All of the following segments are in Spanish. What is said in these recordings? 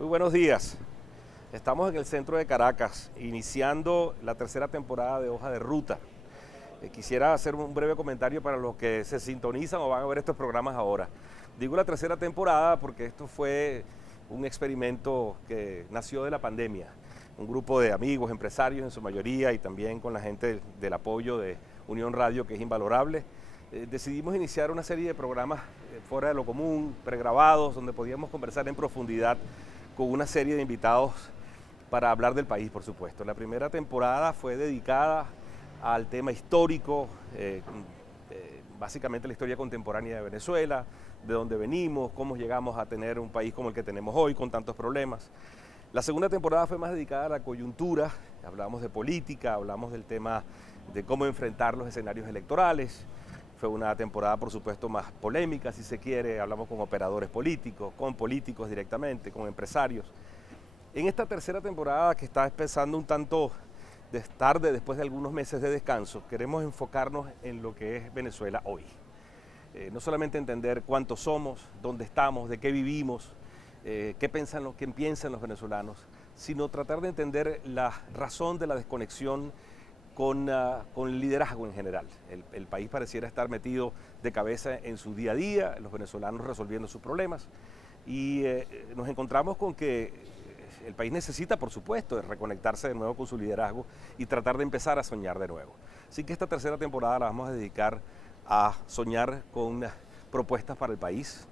Muy buenos días. Estamos en el centro de Caracas, iniciando la tercera temporada de Hoja de Ruta. Quisiera hacer un breve comentario para los que se sintonizan o van a ver estos programas ahora. Digo la tercera temporada porque esto fue un experimento que nació de la pandemia. Un grupo de amigos, empresarios en su mayoría, y también con la gente del apoyo de Unión Radio, que es invalorable, decidimos iniciar una serie de programas fuera de lo común, pregrabados, donde podíamos conversar en profundidad con una serie de invitados para hablar del país, por supuesto. La primera temporada fue dedicada al tema histórico, básicamente la historia contemporánea de Venezuela, de dónde venimos, cómo llegamos a tener un país como el que tenemos hoy, con tantos problemas. La segunda temporada fue más dedicada a la coyuntura, hablamos de política, hablamos del tema de cómo enfrentar los escenarios electorales. Fue una temporada, por supuesto, más polémica, si se quiere. Hablamos con operadores políticos, con políticos directamente, con empresarios. En esta tercera temporada, que está empezando un tanto tarde, después de algunos meses de descanso, queremos enfocarnos en lo que es Venezuela hoy. No solamente entender cuántos somos, dónde estamos, de qué vivimos, qué piensan los venezolanos, sino tratar de entender la razón de la desconexión con el liderazgo en general. El país pareciera estar metido de cabeza en su día a día, los venezolanos resolviendo sus problemas, y nos encontramos con que el país necesita, por supuesto, reconectarse de nuevo con su liderazgo y tratar de empezar a soñar de nuevo. Así que esta tercera temporada la vamos a dedicar a soñar con propuestas para el país,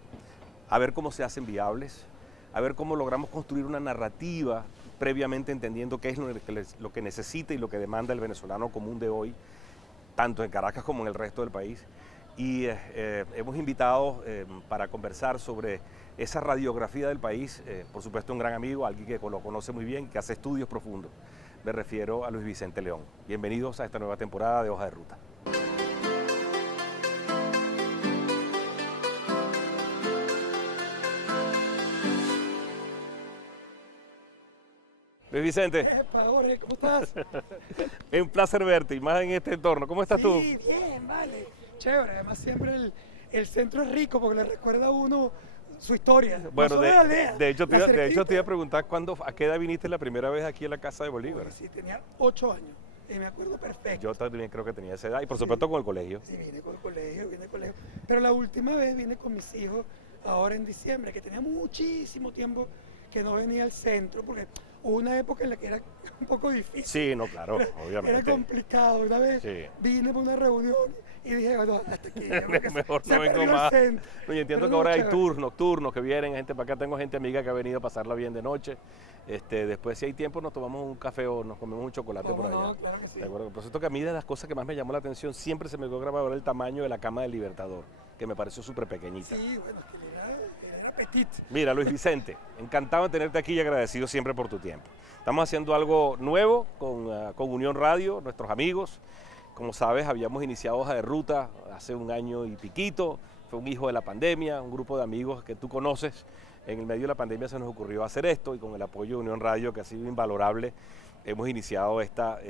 a ver cómo se hacen viables, a ver cómo logramos construir una narrativa previamente entendiendo qué es lo que necesita y lo que demanda el venezolano común de hoy, tanto en Caracas como en el resto del país. Y hemos invitado para conversar sobre esa radiografía del país, por supuesto un gran amigo, alguien que lo conoce muy bien, que hace estudios profundos. Me refiero a Luis Vicente León. Bienvenidos a esta nueva temporada de Hoja de Ruta. Luis Vicente. Epa, Jorge, ¿cómo estás? Es un placer verte, y más en este entorno. ¿Cómo estás tú? Sí, bien, vale. Chévere, además siempre el centro es rico porque le recuerda a uno su historia. Bueno, no solo la aldea, de hecho la te iba a cerquita. preguntar a qué edad viniste la primera vez aquí a la Casa de Bolívar. Uy, sí, tenía 8 años y me acuerdo perfecto. Yo también creo que tenía esa edad, y por supuesto con el colegio. Sí, vine con el colegio, Pero la última vez vine con mis hijos ahora en diciembre, que tenía muchísimo tiempo que no venía al centro, porque hubo una época en la que era un poco difícil. Sí, no, claro, obviamente. Era complicado. Una vez Sí. vine para una reunión y dije, bueno, hasta aquí. Mejor se no vengo perdió el más. centro. No, y entiendo Pero que ahora hay chévere. tours nocturnos que vienen, gente para acá. Tengo gente amiga que ha venido a pasarla bien de noche. Después, si hay tiempo, nos tomamos un café o nos comemos un chocolate por ¿Cómo allá. no? Claro que sí. De acuerdo. Por cierto, que a mí de las cosas que más me llamó la atención, siempre se me quedó grabado el tamaño de la cama del Libertador, que me pareció súper pequeñita. Sí, bueno, es que era petit. Mira, Luis Vicente, encantado de tenerte aquí y agradecido siempre por tu tiempo. Estamos haciendo algo nuevo con Unión Radio, nuestros amigos. Como sabes, habíamos iniciado Hoja de Ruta hace un año y piquito. Fue un hijo de la pandemia, un grupo de amigos que tú conoces. En el medio de la pandemia se nos ocurrió hacer esto, y con el apoyo de Unión Radio, que ha sido invalorable, hemos iniciado esta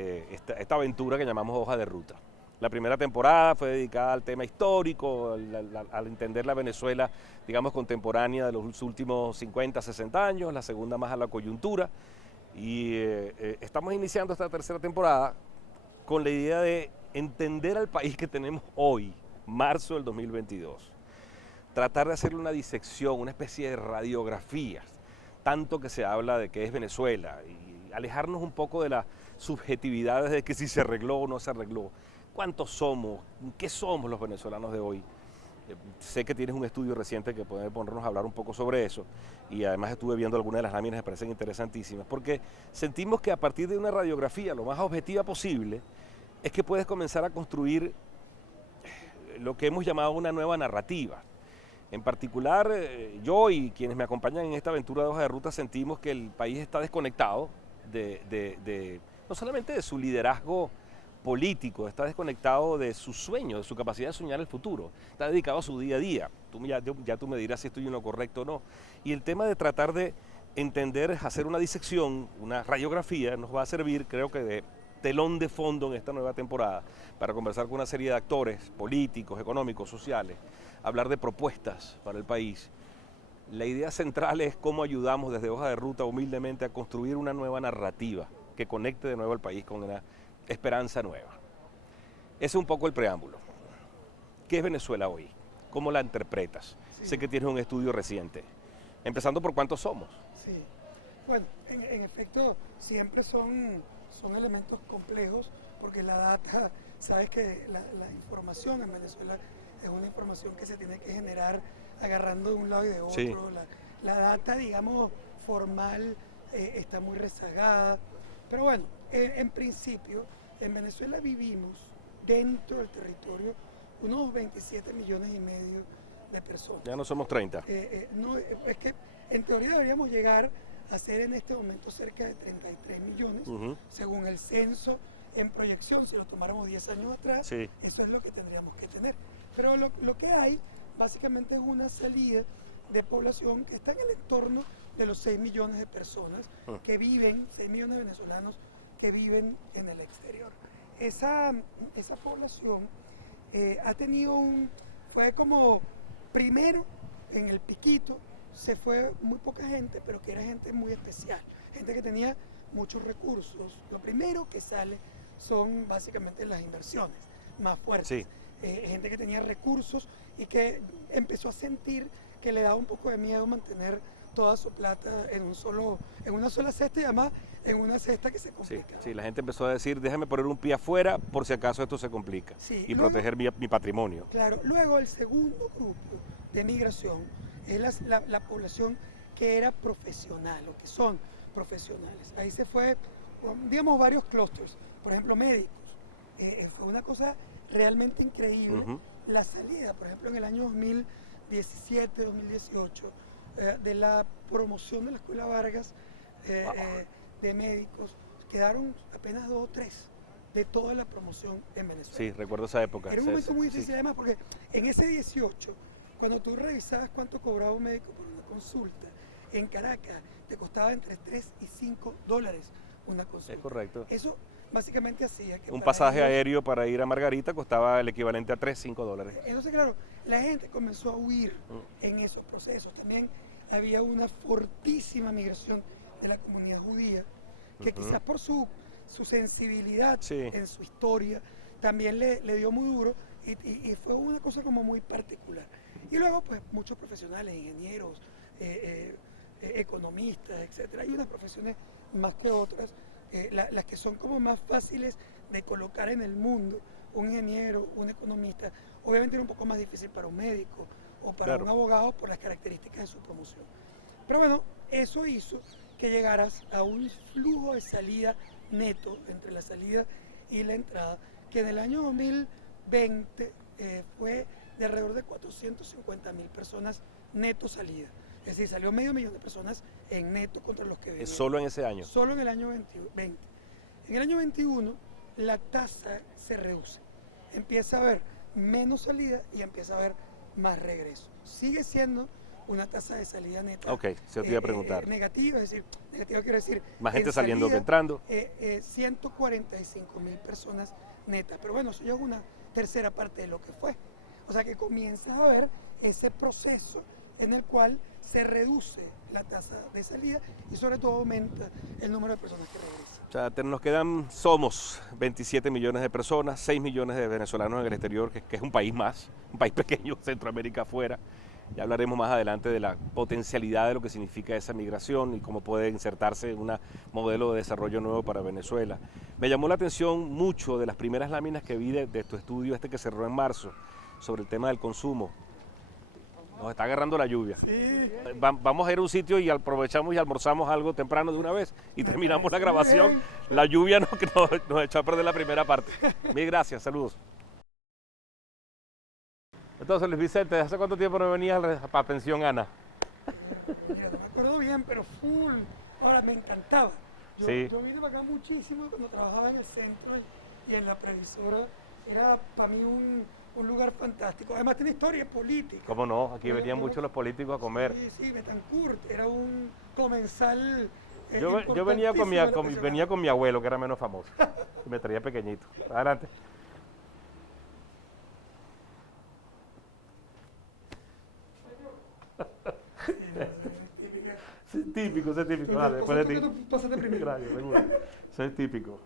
aventura que llamamos Hoja de Ruta. La primera temporada fue dedicada al tema histórico, al entender la Venezuela, digamos, contemporánea de los últimos 50, 60 años, la segunda más a la coyuntura. Y estamos iniciando esta tercera temporada con la idea de entender al país que tenemos hoy, marzo del 2022. Tratar de hacerle una disección, una especie de radiografía, tanto que se habla de qué es Venezuela, y alejarnos un poco de las subjetividades de que si se arregló o no se arregló. ¿Cuántos somos? ¿Qué somos los venezolanos de hoy? Sé que tienes un estudio reciente que puede ponernos a hablar un poco sobre eso, y además estuve viendo algunas de las láminas que me parecen interesantísimas, porque sentimos que a partir de una radiografía lo más objetiva posible es que puedes comenzar a construir lo que hemos llamado una nueva narrativa. En particular, yo y quienes me acompañan en esta aventura de Hoja de Ruta sentimos que el país está desconectado no solamente de su liderazgo político, está desconectado de sus sueños, de su capacidad de soñar el futuro, está dedicado a su día a día. Ya tú me dirás si estoy en lo correcto o no. Y el tema de tratar de entender, hacer una disección, una radiografía, nos va a servir, creo que, de telón de fondo en esta nueva temporada para conversar con una serie de actores políticos, económicos, sociales, hablar de propuestas para el país La idea central es cómo ayudamos desde Hoja de Ruta humildemente a construir una nueva narrativa que conecte de nuevo al país con una esperanza nueva. Ese es un poco el preámbulo. ¿Qué es Venezuela hoy? ¿Cómo la interpretas? Sí. Sé que tienes un estudio reciente. Empezando por cuántos somos. Sí. Bueno, en efecto, siempre son elementos complejos, porque la data, sabes que la información en Venezuela es una información que se tiene que generar agarrando de un lado y de otro. Sí. La data, digamos, formal está muy rezagada. Pero bueno, en principio, en Venezuela vivimos dentro del territorio unos 27 millones y medio de personas. Ya no somos 30. No, es que en teoría deberíamos llegar a ser en este momento cerca de 33 millones, según el censo en proyección. Si lo tomáramos 10 años atrás, Sí. eso es lo que tendríamos que tener. Pero lo que hay básicamente es una salida de población que está en el entorno de los 6 millones de personas que viven, 6 millones de venezolanos que viven en el exterior. Esa población ha tenido fue como, primero en el piquito se fue muy poca gente, pero que era gente muy especial, gente que tenía muchos recursos. Lo primero que sale son básicamente las inversiones más fuertes. Sí. Gente que tenía recursos y que empezó a sentir que le daba un poco de miedo mantener toda su plata en una sola cesta, y además en una cesta que se complicaba. Sí, la gente empezó a decir, déjame poner un pie afuera por si acaso esto se complica, Sí, y luego, proteger mi patrimonio. Claro, luego el segundo grupo de migración es la población que era profesional o que son profesionales. Ahí se fue, digamos, varios clústeres, por ejemplo, médicos. Fue una cosa realmente increíble. La salida, por ejemplo, en el año 2017, 2018, de la promoción de la Escuela Vargas de médicos, quedaron apenas 2 o 3 de toda la promoción en Venezuela. Sí, recuerdo esa época. Era un momento muy difícil, además, porque en ese 18, cuando tú revisabas cuánto cobraba un médico por una consulta, en Caracas te costaba entre 3 y 5 dólares una consulta. Es correcto. Eso básicamente hacía que un pasaje aéreo para ir a Margarita costaba el equivalente a 3, 5 dólares. Entonces, claro, la gente comenzó a huir en esos procesos. También había una fortísima migración de la comunidad judía, que quizás por su sensibilidad en su historia también le dio muy duro, y fue una cosa como muy particular. Y luego, pues, muchos profesionales, ingenieros, economistas, etcétera. Hay unas profesiones más que otras, las que son como más fáciles de colocar en el mundo. Un ingeniero, un economista, obviamente era un poco más difícil para un médico o para un abogado por las características de su promoción. Pero bueno, eso hizo que llegaras a un flujo de salida neto entre la salida y la entrada, que en el año 2020 fue de alrededor de 450.000 personas neto salida. Es decir, salió 500.000 de personas en neto contra los que venían. ¿Solo en ese año? Solo en el año 20. En el año 21 la tasa se reduce. Empieza a haber menos salida y empieza a haber más regreso. Sigue siendo una tasa de salida neta. Ok, se te iba a preguntar. Negativa, es decir, negativa quiere decir... Más gente saliendo que entrando. 145.000 personas netas. Pero bueno, eso ya es una tercera parte de lo que fue. O sea que comienzas a ver ese proceso en el cual se reduce la tasa de salida y sobre todo aumenta el número de personas que regresan. O sea, somos 27 millones de personas, 6 millones de venezolanos en el exterior, que es un país más, un país pequeño, Centroamérica afuera. Ya hablaremos más adelante de la potencialidad de lo que significa esa migración y cómo puede insertarse en un modelo de desarrollo nuevo para Venezuela. Me llamó la atención mucho de las primeras láminas que vi de tu estudio que cerró en marzo, sobre el tema del consumo. Nos está agarrando la lluvia. Sí. Vamos a ir a un sitio y aprovechamos y almorzamos algo temprano de una vez y terminamos la grabación. La lluvia nos echó a perder la primera parte. Mil gracias, saludos. Entonces, Luis Vicente, ¿hace cuánto tiempo no venías para Pensión Ana? Mira, no me acuerdo bien, pero full. Ahora, me encantaba. Yo vine para acá muchísimo cuando trabajaba en el centro y en la previsora. Era para mí un lugar fantástico. Además tiene historia política. ¿Cómo no? Aquí venían muchos los políticos a comer. Sí, Betancourt era un comensal. Yo venía con mi abuelo, que era menos famoso, y me traía pequeñito. Adelante. Ese es típico. Vale, después de ti. Tú pasaste primero. Gracias, seguro. Eso es típico.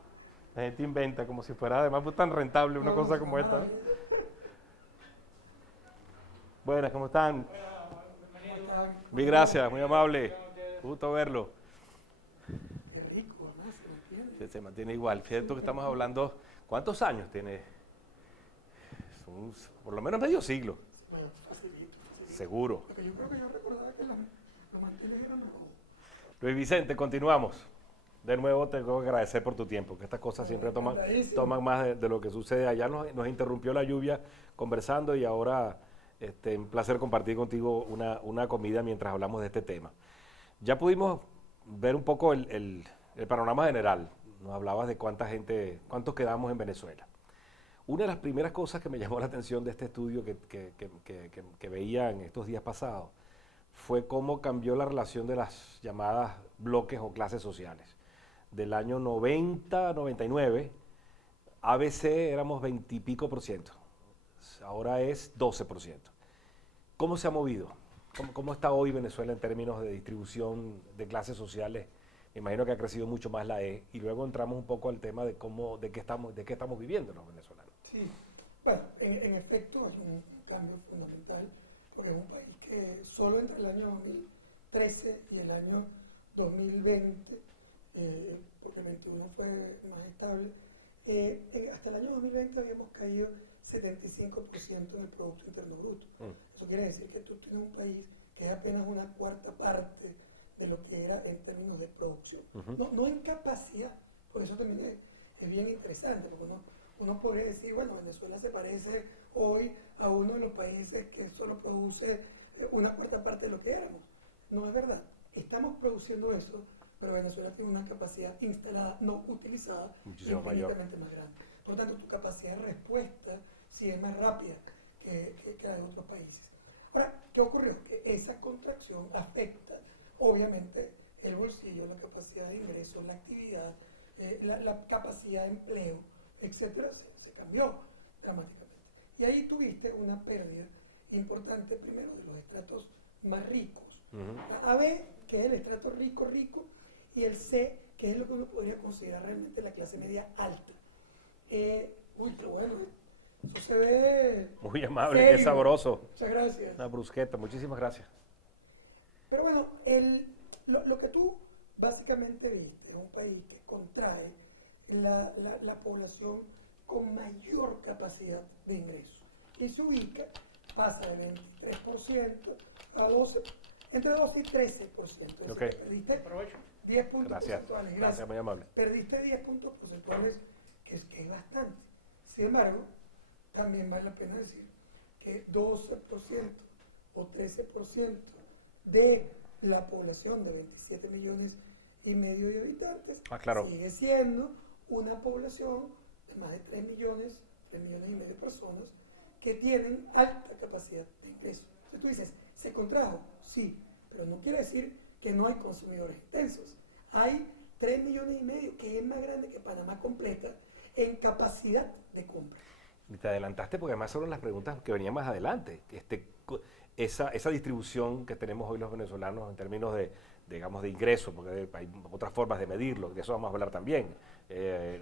La gente inventa como si fuera además pues, tan rentable una cosa como esta, ¿no? Buenas, ¿cómo están? Mil gracias, muy amable. Gusto verlo. Qué rico, ¿no? Se mantiene igual. Fíjate tú que estamos hablando. ¿Cuántos años tiene? Por lo menos medio siglo. Bueno, facilito. Seguro. Porque yo creo que yo recordaba que los manteles eran mejor. Luis Vicente, continuamos. De nuevo te tengo que agradecer por tu tiempo, que estas cosas siempre toman más de lo que sucede. Allá nos interrumpió la lluvia conversando y ahora un placer compartir contigo una comida mientras hablamos de este tema. Ya pudimos ver un poco el panorama general. Nos hablabas de cuántos quedamos en Venezuela. Una de las primeras cosas que me llamó la atención de este estudio que veía en estos días pasados fue cómo cambió la relación de las llamadas bloques o clases sociales. Del año 90, 99, ABC éramos 20 y pico por ciento, ahora es 12%. ¿Cómo se ha movido? ¿Cómo está hoy Venezuela en términos de distribución de clases sociales? Me imagino que ha crecido mucho más la E, y luego entramos un poco al tema de qué estamos viviendo los venezolanos. Sí, bueno, en efecto es un cambio fundamental, porque es un país que solo entre el año 2013 y el año 2020, porque el 21 fue más estable, hasta el año 2020 habíamos caído 75% en el Producto Interno Bruto. Eso quiere decir que tú tienes un país que es apenas una cuarta parte de lo que era en términos de producción. No en capacidad, por eso también es bien interesante, porque uno podría decir, bueno, Venezuela se parece hoy a uno de los países que solo produce una cuarta parte de lo que éramos. No es verdad. Estamos produciendo eso, pero Venezuela tiene una capacidad instalada, no utilizada, infinitamente más grande. Por lo tanto, tu capacidad de respuesta sí es más rápida que la de otros países. Ahora, ¿qué ocurrió? Que esa contracción afecta, obviamente, el bolsillo, la capacidad de ingreso, la actividad, la capacidad de empleo, etcétera, se cambió dramáticamente. Y ahí tuviste una pérdida importante, primero, de los estratos más ricos. La AB, que es el estrato rico, y el C, que es lo que uno podría considerar realmente la clase media alta. Uy, qué bueno, eso se ve muy amable, serio. qué sabroso. Muchas gracias. Una brusqueta, muchísimas gracias. Pero bueno, lo que tú básicamente viste es un país que contrae la población con mayor capacidad de ingreso y se ubica, pasa de 23% a 12%, entre 12 y 13%. Okay. Perdiste 10 puntos porcentuales. Gracias, muy amable. Perdiste 10 puntos porcentuales, que es bastante. Sin embargo, también vale la pena decir que 12% o 13% de la población de 27 millones y medio de habitantes sigue siendo una población de más de 3 millones y medio de personas que tienen alta capacidad de ingreso. Entonces tú dices, ¿se contrajo? Sí, pero no quiere decir que no hay consumidores intensos. Hay 3 millones y medio, que es más grande que Panamá completa, en capacidad de compra. Y te adelantaste porque además son las preguntas que venían más adelante. Esa distribución que tenemos hoy los venezolanos en términos de ingresos, porque hay otras formas de medirlo, de eso vamos a hablar también.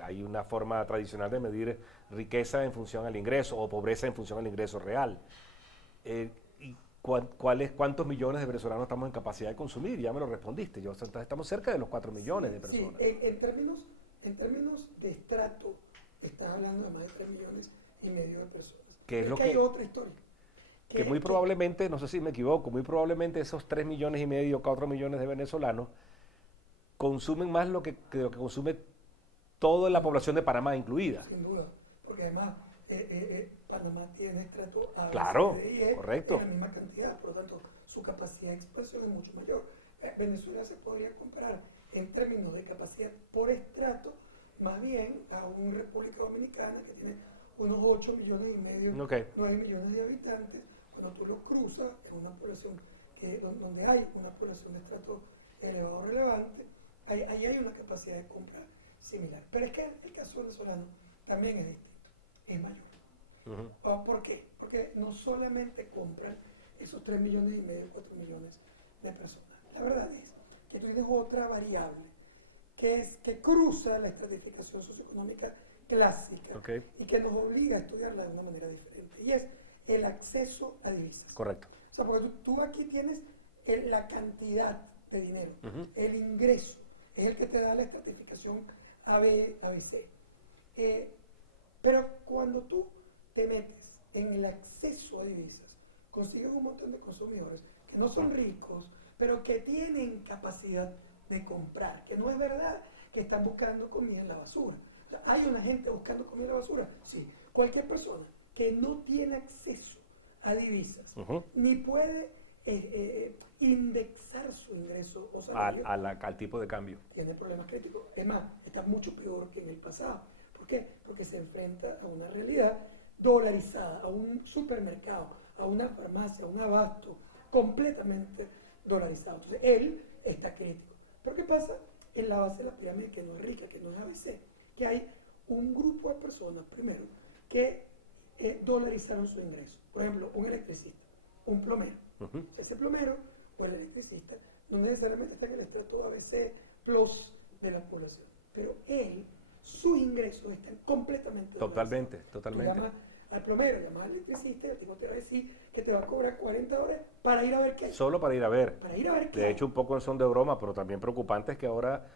Hay una forma tradicional de medir riqueza en función al ingreso o pobreza en función al ingreso real. ¿Y cuántos millones de venezolanos estamos en capacidad de consumir? Ya me lo respondiste. Estamos cerca de los 4 millones de personas. Sí, en términos de estrato, estás hablando de más de 3 millones y medio de personas. Es que hay otra historia. Que muy probablemente, no sé si me equivoco, muy probablemente esos 3 millones y medio, 4 millones de venezolanos consumen más lo que consume toda la población de Panamá incluida. Sin duda, porque además Panamá tiene estrato A, claro, C, D y E correcto. en la misma cantidad, por lo tanto su capacidad de expresión es mucho mayor. Venezuela se podría comparar en términos de capacidad por estrato más bien a una República Dominicana que tiene unos 8 millones y medio, 9 millones de habitantes. Cuando tú los cruzas en una población donde hay una población de estrato elevado o relevante, ahí hay una capacidad de compra similar. Pero es que el caso venezolano también es distinto, es mayor. ¿Por qué? Porque no solamente compran esos 3 millones y medio, 4 millones de personas. La verdad es que tú tienes otra variable, que cruza la estratificación socioeconómica clásica y que nos obliga a estudiarla de una manera diferente, y es el acceso a divisas. Correcto. O sea, porque tú aquí tienes la cantidad de dinero, el ingreso, es el que te da la estratificación ABC. Pero cuando tú te metes en el acceso a divisas, consigues un montón de consumidores que no son ricos, pero que tienen capacidad de comprar, que no es verdad que están buscando comida en la basura. O sea, ¿hay una gente buscando comida en la basura? Sí. Cualquier persona que no tiene acceso a divisas, ni puede indexar su ingreso o salario, al tipo de cambio. tiene problemas críticos. Es más, está mucho peor que en el pasado. ¿Por qué? Porque se enfrenta a una realidad dolarizada, a un supermercado, a una farmacia, a un abasto completamente dolarizado. Entonces, él está crítico. Pero ¿qué pasa en la base de la pirámide, que no es rica, que no es ABC? Que hay un grupo de personas, primero, que dolarizaron su ingreso. Por ejemplo, un electricista, un plomero. O sea, ese plomero o el electricista no necesariamente está en el estrato ABC plus de la población, pero sus ingresos están completamente Totalmente. Tú llamas al plomero, llamas al electricista y el tipo te va a decir que te va a cobrar $40 para ir a ver qué hay. Solo para ir a ver. Para ir a ver qué De hay. hecho, un poco en son de broma, pero también preocupante es que ahora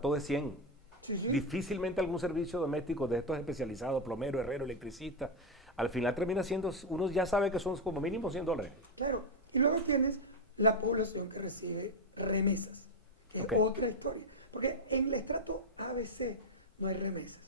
todo es 100. Sí. Difícilmente algún servicio doméstico de estos especializados, plomero, herrero, electricista, al final termina siendo, uno ya sabe que son como mínimo $100. Claro, y luego tienes la población que recibe remesas, que es otra historia. Porque en el estrato ABC no hay remesas.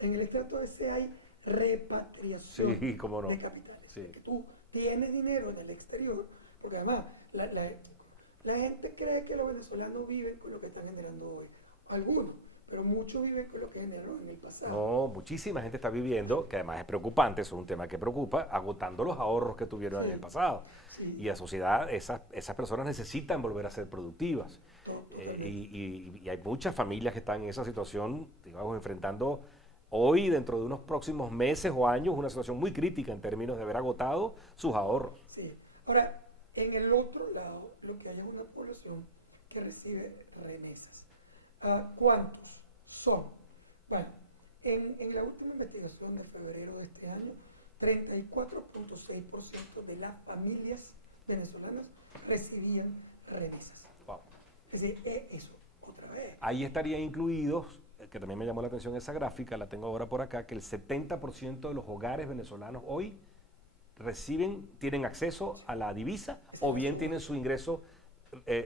En el estrato ABC hay repatriación de capitales. Sí. Porque tú tienes dinero en el exterior, porque además la gente cree que los venezolanos viven con lo que están generando hoy. Algunos, pero muchos viven con lo que generaron en el pasado. No, muchísima gente está viviendo, que además es preocupante, eso es un tema que preocupa, agotando los ahorros que tuvieron en el pasado. Sí. Y la sociedad, esas personas necesitan volver a ser productivas. Y hay muchas familias que están en esa situación, digamos, enfrentando hoy, dentro de unos próximos meses o años, una situación muy crítica en términos de haber agotado sus ahorros. Sí. Ahora, en el otro lado, lo que hay es una población que recibe remesas. ¿Cuántos son? Bueno, en la última investigación de febrero de este año, 34.6% de las familias venezolanas recibían remesas. Wow. Es decir, eso, otra vez. Ahí estarían incluidos, que también me llamó la atención esa gráfica, la tengo ahora por acá, que el 70% de los hogares venezolanos hoy tienen acceso a la divisa o bien tienen su ingreso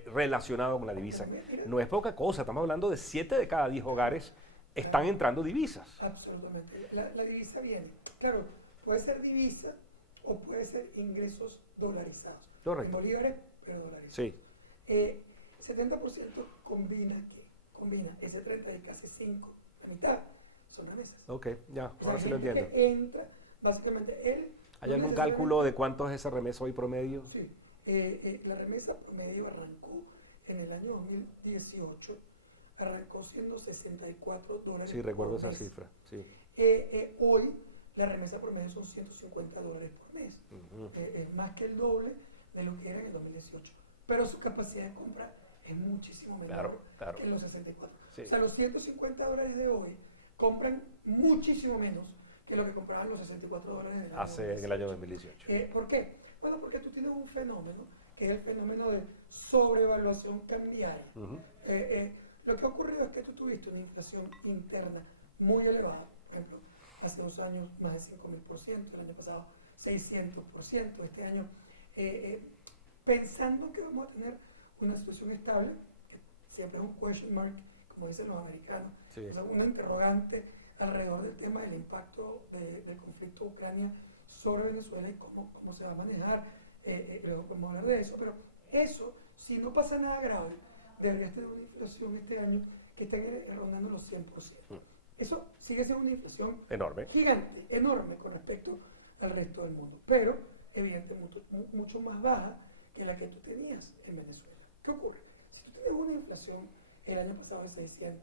relacionado con la divisa. No es poca cosa, estamos hablando de 7 de cada 10 hogares están entrando divisas. Absolutamente. La divisa viene. Claro, puede ser divisa o puede ser ingresos dolarizados. Correcto. En bolívares, pero dolarizados. Sí. 70% combina ese 30 y casi 5, la mitad son remesas. Ok, ya, ahora sí lo entiendo. Entra, básicamente, ¿Hay algún cálculo de cuánto es esa remesa hoy promedio? Sí. La remesa promedio arrancó en el año 2018, arrancó siendo $64. Sí, recuerdo esa cifra. Sí. Hoy la remesa promedio son $150 por mes. Es más que el doble de lo que era en el 2018. Pero su capacidad de compra es muchísimo menor que los 64. Sí. O sea, los $150 de hoy compran muchísimo menos que lo que compraban los $64 en el año 2018. ¿Por qué? Bueno, porque tú tienes un fenómeno, que es el fenómeno de sobrevaluación cambiaria. Lo que ha ocurrido es que tú tuviste una inflación interna muy elevada. Por ejemplo, hace 2 años más de 5.000%, el año pasado 600%, este año pensando que vamos a tener una situación estable, que siempre es un question mark, como dicen los americanos, sí. O sea, una interrogante alrededor del tema del impacto del conflicto de Ucrania sobre Venezuela y cómo se va a manejar, luego podemos hablar de eso, pero eso, si no pasa nada grave, debería tener una inflación este año que esté rondando los 100%. Eso sigue siendo una inflación enorme, gigante, enorme con respecto al resto del mundo, pero evidentemente mucho más baja que la que tú tenías en Venezuela. ¿Qué ocurre? Si tú tienes una inflación el año pasado de 600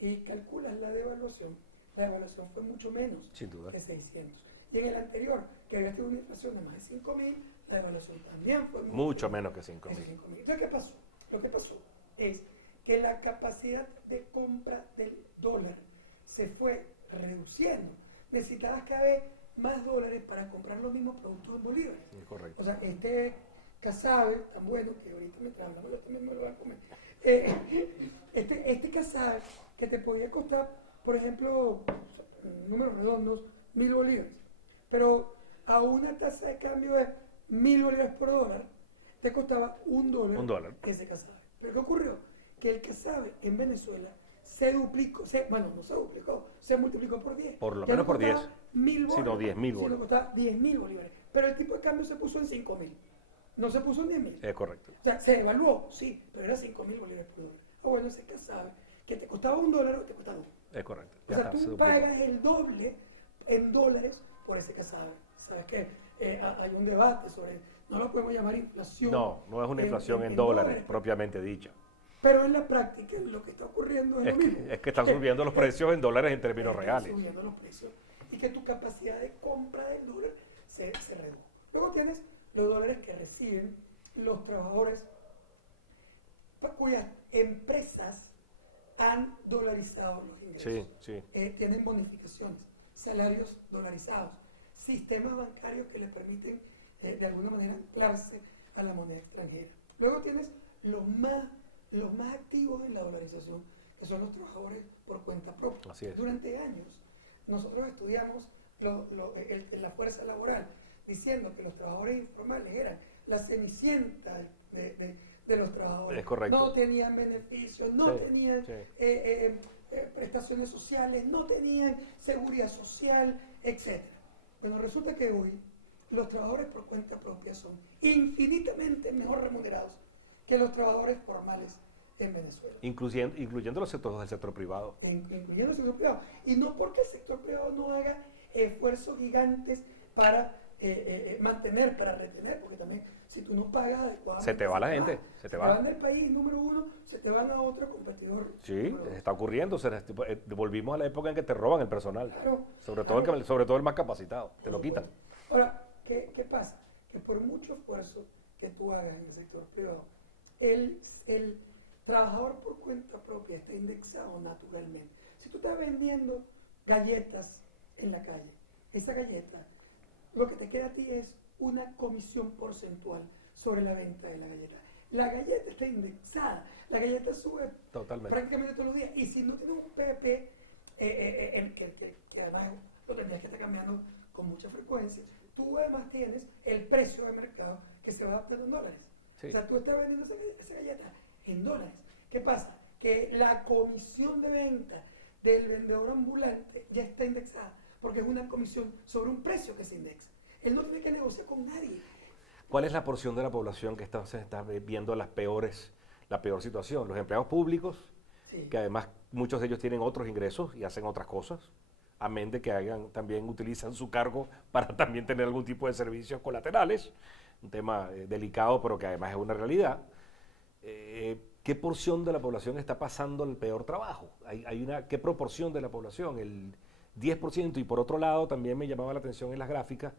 y calculas la devaluación fue mucho menos que 600. Y en el anterior, que había tenido una inflación de más de 5.000, la devaluación también fue mucho menos que 5.000. Entonces, ¿qué pasó? Lo que pasó es que la capacidad de compra del dólar se fue reduciendo. Necesitabas cada vez más dólares para comprar los mismos productos en bolívares. Correcto. O sea, este casabe, tan bueno, que ahorita mientras hablamos yo también me lo voy a comer, este casabe que te podía costar, por ejemplo, números redondos, 1.000 bolívares, pero a una tasa de cambio de 1.000 bolívares por dólar, te costaba $1 ese casabe. ¿Pero qué ocurrió? Que el casabe en Venezuela se duplicó, no se duplicó, se multiplicó por 10. Por lo menos por 10. 1.000 bolívares. Sino 10.000 bolívares. Sino costaba 10.000 bolívares. Pero el tipo de cambio se puso en 5.000. No se puso en 10.000. Es correcto. O sea, se evaluó, sí, pero era 5.000 bolívares por dólar. Bueno, ese casabe que te costaba $1 o te cuesta 2. Es correcto. O sea, tú pagas el doble en dólares por ese casabe. ¿Sabes qué? Hay un debate sobre, no lo podemos llamar inflación. No, no es una inflación en dólares propiamente dicha. Pero en la práctica lo que está ocurriendo es lo mismo. Es que están subiendo los precios en dólares en términos reales. Están subiendo los precios y que tu capacidad de compra del dólar se redujo. Luego tienes los dólares que reciben los trabajadores cuyas empresas han dolarizado los ingresos. Sí. Tienen bonificaciones, salarios dolarizados, sistemas bancarios que le permiten de alguna manera anclarse a la moneda extranjera. Luego tienes los más activos en la dolarización, que son los trabajadores por cuenta propia. Así es. Durante años nosotros estudiamos la fuerza laboral, diciendo que los trabajadores informales eran la cenicienta de los trabajadores. Es correcto. No tenían beneficios, no tenían prestaciones sociales, no tenían seguridad social, etc. Bueno, resulta que hoy los trabajadores por cuenta propia son infinitamente mejor remunerados que los trabajadores formales en Venezuela. Incluyendo los sectores del sector privado. Incluyendo el sector privado. Y no porque el sector privado no haga esfuerzos gigantes para mantener, para retener, porque también si tú no pagas adecuadamente... Se te va la gente, se te va. van del país número uno, se te van a otro competidor. Sí, está ocurriendo. Volvimos a la época en que te roban el personal. Claro, sobre todo el más capacitado, te lo quitan. Ahora, ¿qué pasa? Que por mucho esfuerzo que tú hagas en el sector privado, el trabajador por cuenta propia está indexado naturalmente. Si tú estás vendiendo galletas en la calle, esa galleta, lo que te queda a ti es una comisión porcentual sobre la venta de la galleta. La galleta está indexada, la galleta sube prácticamente todos los días. Y si no tienes un PP, que además lo tendrías que estar cambiando con mucha frecuencia, tú además tienes el precio de mercado que se va adaptando en dólares. Sí. O sea, tú estás vendiendo esa galleta en dólares. ¿Qué pasa? Que la comisión de venta del vendedor ambulante ya está indexada, porque es una comisión sobre un precio que se indexa. Él no tiene que negociar con nadie. ¿Cuál es la porción de la población que está viendo la peor situación? Los empleados públicos, sí, que además muchos de ellos tienen otros ingresos y hacen otras cosas, amén de que también utilizan su cargo para también tener algún tipo de servicios colaterales, un tema delicado pero que además es una realidad. ¿Qué porción de la población está pasando el peor trabajo? ¿Qué proporción de la población? El 10%. Y por otro lado también me llamaba la atención en las gráficas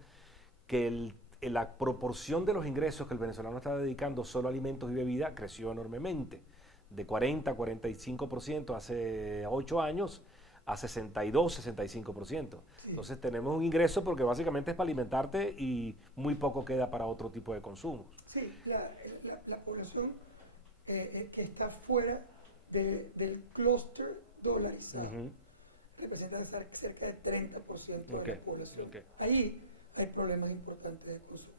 que la proporción de los ingresos que el venezolano está dedicando solo a alimentos y bebida creció enormemente, de 40 a 45% hace 8 años a 62, 65%. Sí. Entonces tenemos un ingreso porque básicamente es para alimentarte y muy poco queda para otro tipo de consumos. Sí, la población que está fuera del clúster dolarizado representa cerca del 30% de la población. Ahí hay problemas importantes de consumo.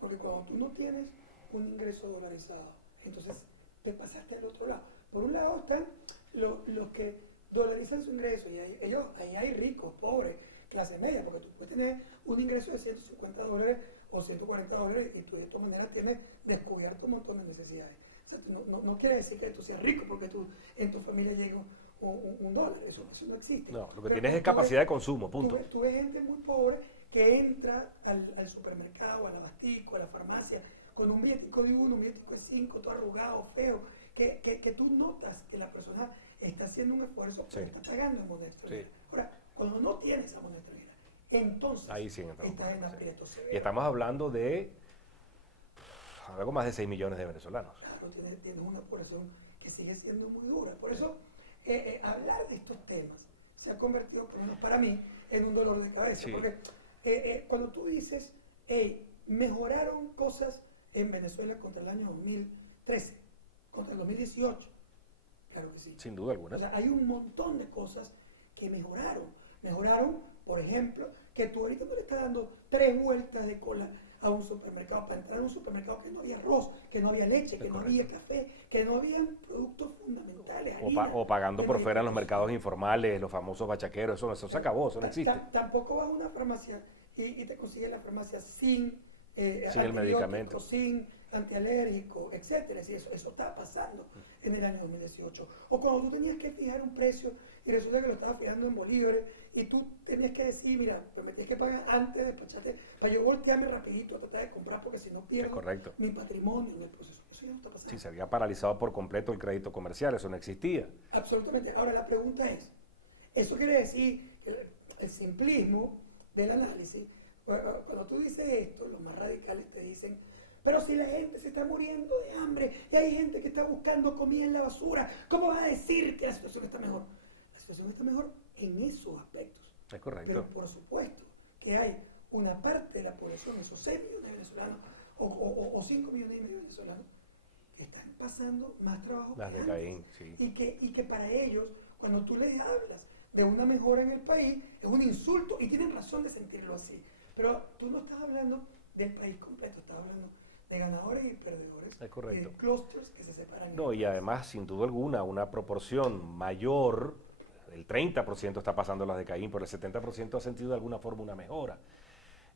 Porque cuando tú no tienes un ingreso dolarizado, entonces te pasaste al otro lado. Por un lado están los que dolarizan su ingreso, y ahí hay ricos, pobres, clase media, porque tú puedes tener un ingreso de $150 o $140 y tú de todas maneras tienes descubierto un montón de necesidades. O sea, no quiere decir que tú seas rico porque en tu familia llega un dólar, eso no existe. No, lo que tienes es capacidad de consumo, punto. Tú ves gente muy pobre que entra al supermercado, al abastico, a la farmacia, con un billetico de 1, un billetico de 5, todo arrugado, feo, que tú notas que la persona está haciendo un esfuerzo, pero está pagando en moneda extranjera. Sí. Ahora, cuando no tienes esa moneda extranjera, entonces ahí sí estás en aprieto severo. Y estamos hablando de algo más de 6 millones de venezolanos. Claro, tienes una población que sigue siendo muy dura. Por eso, hablar de estos temas se ha convertido, por lo menos para mí, en un dolor de cabeza. Sí. Porque cuando tú dices, mejoraron cosas en Venezuela contra el año 2013, contra el 2018, claro que sí. Sin duda alguna. O sea, hay un montón de cosas que mejoraron. Mejoraron, por ejemplo, que tú ahorita no le estás dando 3 vueltas de cola a un supermercado para entrar a un supermercado que no había arroz, que no había leche, que no había café, que no habían productos fundamentales. O pagando por fuera en los mercados informales, los famosos bachaqueros, eso se acabó, eso no existe. Tampoco vas a una farmacia y te consigues la farmacia sin el medicamento, sin antialérgico, etcétera. Eso está pasando en el año 2018. O cuando tú tenías que fijar un precio y resulta que lo estabas fijando en bolívares y tú tenías que decir, mira, pues me tienes que pagar antes de despacharte para yo voltearme rapidito a tratar de comprar porque si no pierdo mi patrimonio en el proceso. Eso ya no está pasando. Sí, se había paralizado por completo el crédito comercial, eso no existía. Absolutamente. Ahora la pregunta es, ¿eso quiere decir que el simplismo del análisis, cuando tú dices esto, los más radicales te dicen, pero si la gente se está muriendo de hambre y hay gente que está buscando comida en la basura, ¿cómo vas a decir que la situación está mejor? La situación está mejor en esos aspectos. Es correcto. Pero por supuesto que hay una parte de la población, esos 6 millones de venezolanos o 5 millones y medio de venezolanos, que están pasando más trabajo Las que de Caín, sí. y que para ellos, cuando tú les hablas de una mejora en el país, es un insulto y tienen razón de sentirlo así. Pero tú no estás hablando del país completo, estás hablando de ganadores y perdedores, es correcto. y de clusters que se separan. No, y además, sin duda alguna, una proporción mayor, el 30% está pasando las de Caín, pero el 70% ha sentido de alguna forma una mejora.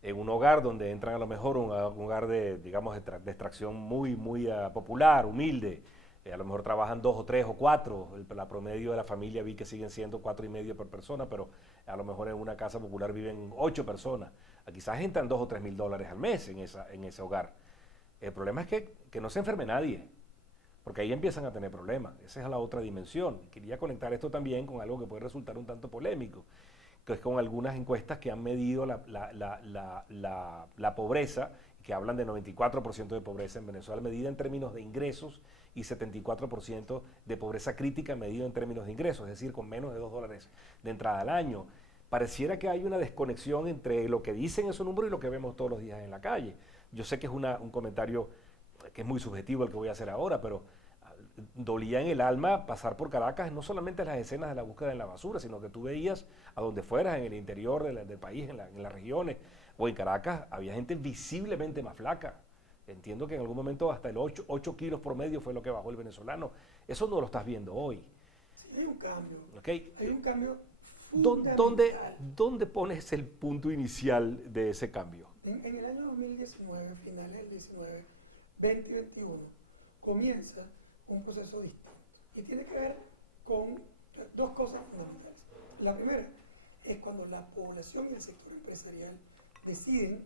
En un hogar donde entran a lo mejor un hogar de, digamos, de extracción muy popular, humilde, a lo mejor trabajan 2 o 3 o 4, la promedio de la familia vi que siguen siendo 4,5 por persona, pero a lo mejor en una casa popular viven 8 personas. Quizás entran $2 o 3 mil dólares al mes en ese hogar. El problema es que no se enferme nadie, porque ahí empiezan a tener problemas. Esa es la otra dimensión. Quería conectar esto también con algo que puede resultar un tanto polémico, que es con algunas encuestas que han medido la pobreza, que hablan de 94% de pobreza en Venezuela, medida en términos de ingresos, y 74% de pobreza crítica medida en términos de ingresos, es decir, con menos de $2 de entrada al año. Pareciera que hay una desconexión entre lo que dicen esos números y lo que vemos todos los días en la calle. Yo sé que es un comentario que es muy subjetivo el que voy a hacer ahora, pero dolía en el alma pasar por Caracas, no solamente las escenas de la búsqueda en la basura, sino que tú veías a donde fueras, en el interior del país, en las regiones, o en Caracas, había gente visiblemente más flaca. Entiendo que en algún momento hasta el 8 kilos promedio fue lo que bajó el venezolano. Eso no lo estás viendo hoy. Sí, hay un cambio. ¿Okay? Hay un cambio fundamental. ¿Dónde pones el punto inicial de ese cambio? En el año 2019, finales del 19, 2021, comienza un proceso distinto. Y tiene que ver con 2 cosas fundamentales. La primera es cuando la población y el sector empresarial deciden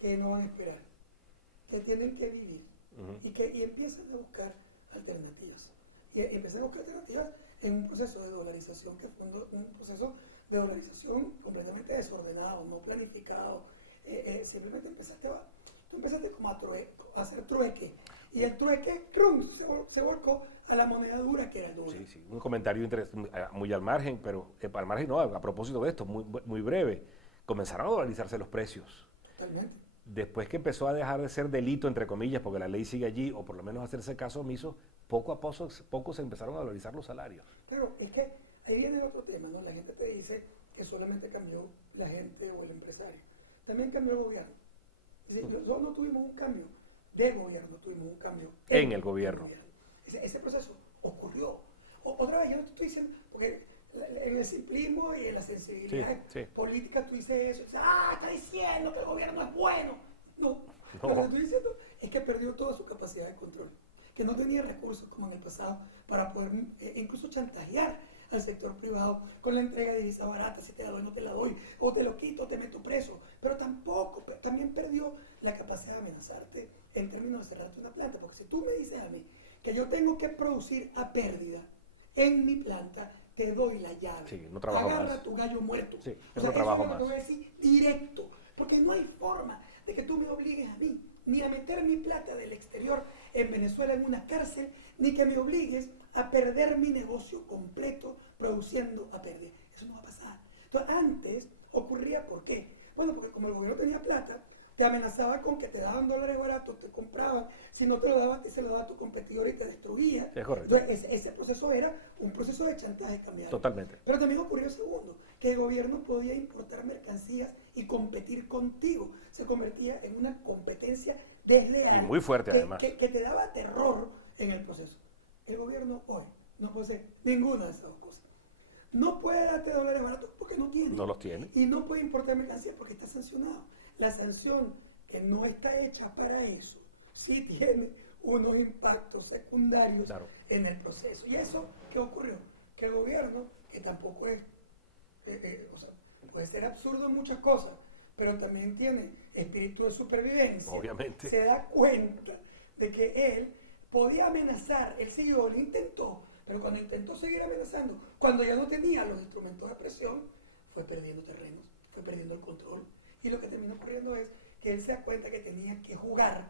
que no van a esperar, que tienen que vivir y empiezan a buscar alternativas. Y empiezan a buscar alternativas en un proceso de dolarización que fue un proceso de dolarización completamente desordenado, no planificado. Simplemente tú empezaste como a hacer trueque. Y el trueque se volcó a la moneda dura que era el dólar. Sí, un comentario muy al margen, pero al margen no, a propósito de esto, muy breve. Comenzaron a dolarizarse los precios. Totalmente. Después que empezó a dejar de ser delito, entre comillas, porque la ley sigue allí, o por lo menos hacerse caso omiso, poco a poco se empezaron a dolarizar los salarios. Pero es que ahí viene el otro tema, ¿no? La gente te dice que solamente cambió la gente o el empresario. También cambió el gobierno. Es decir, nosotros no tuvimos un cambio de gobierno, tuvimos un cambio en el gobierno. Ese proceso ocurrió. Otra vez, yo no te estoy diciendo, porque en el simplismo y en la sensibilidad política tú dices eso, está diciendo que el gobierno es bueno. No. Lo que estoy diciendo es que perdió toda su capacidad de control, que no tenía recursos como en el pasado para poder incluso chantajear al sector privado con la entrega de divisa barata, si te la doy, no te la doy, o te lo quito, te meto preso. Pero también perdió la capacidad de amenazarte en términos de cerrarte una planta, porque si tú me dices a mí que yo tengo que producir a pérdida en mi planta, te doy la llave. Sí, no trabajo Agarra más. Tu gallo muerto. Sí, o sea, no trabajo eso es lo que más. te voy a decir directo, porque no hay forma de que tú me obligues a mí, ni a meter mi plata del exterior en Venezuela en una cárcel, ni que me obligues a perder mi negocio completo produciendo a pérdida. Eso no va a pasar. Entonces, antes ocurría, ¿por qué? Bueno, porque como el gobierno tenía plata, te amenazaba con que te daban dólares baratos, te compraban, si no te lo daban, se lo daba a tu competidor y te destruía. Es correcto. Entonces, ese proceso era un proceso de chantaje cambiario. Totalmente. Pero también ocurrió segundo, que el gobierno podía importar mercancías y competir contigo. Se convertía en una competencia desleal. Y muy fuerte, además. Que te daba terror en el proceso. El gobierno hoy no puede hacer ninguna de esas dos cosas. No puede darte dólares baratos porque no tiene. No los tiene. Y no puede importar mercancías porque está sancionado. La sanción que no está hecha para eso sí tiene unos impactos secundarios en el proceso. ¿Y eso qué ocurrió? Que el gobierno, que tampoco es, o sea, puede ser absurdo en muchas cosas, pero también tiene espíritu de supervivencia. Obviamente. Se da cuenta de que él podía amenazar, él siguió, lo intentó, pero cuando intentó seguir amenazando, cuando ya no tenía los instrumentos de presión, fue perdiendo terrenos, fue perdiendo el control. Y lo que terminó ocurriendo es que él se da cuenta que tenía que jugar,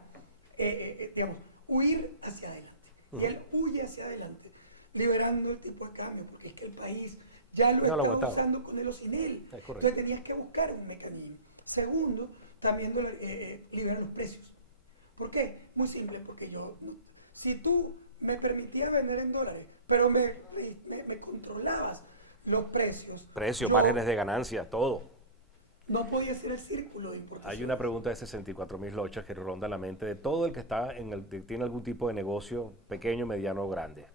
digamos, huir hacia adelante. Y él huye hacia adelante, liberando el tipo de cambio, porque es que el país ya lo estaba usando con él o sin él. Entonces tenías que buscar un mecanismo. Segundo, también liberar los precios. ¿Por qué? Muy simple, porque si tú me permitías vender en dólares, pero me controlabas los precios. Precios, márgenes de ganancia, todo. No podía ser el círculo de importación. Hay una pregunta de 64.000 lochas que ronda la mente de todo el que está tiene algún tipo de negocio pequeño, mediano o grande.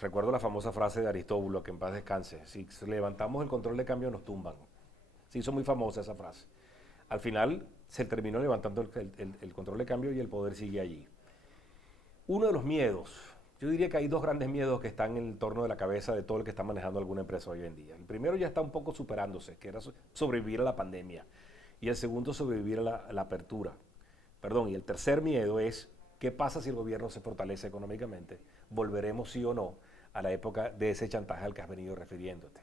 Recuerdo la famosa frase de Aristóbulo, que en paz descanse: si levantamos el control de cambio nos tumban. Se hizo muy famosa esa frase. Al final se terminó levantando el control de cambio y el poder sigue allí. Uno de los miedos, yo diría que hay dos grandes miedos que están en el torno de la cabeza de todo el que está manejando alguna empresa hoy en día. El primero ya está un poco superándose, que era sobrevivir a la pandemia. Y el segundo, sobrevivir a la apertura. Y el tercer miedo es, ¿qué pasa si el gobierno se fortalece económicamente? ¿Volveremos sí o no a la época de ese chantaje al que has venido refiriéndote?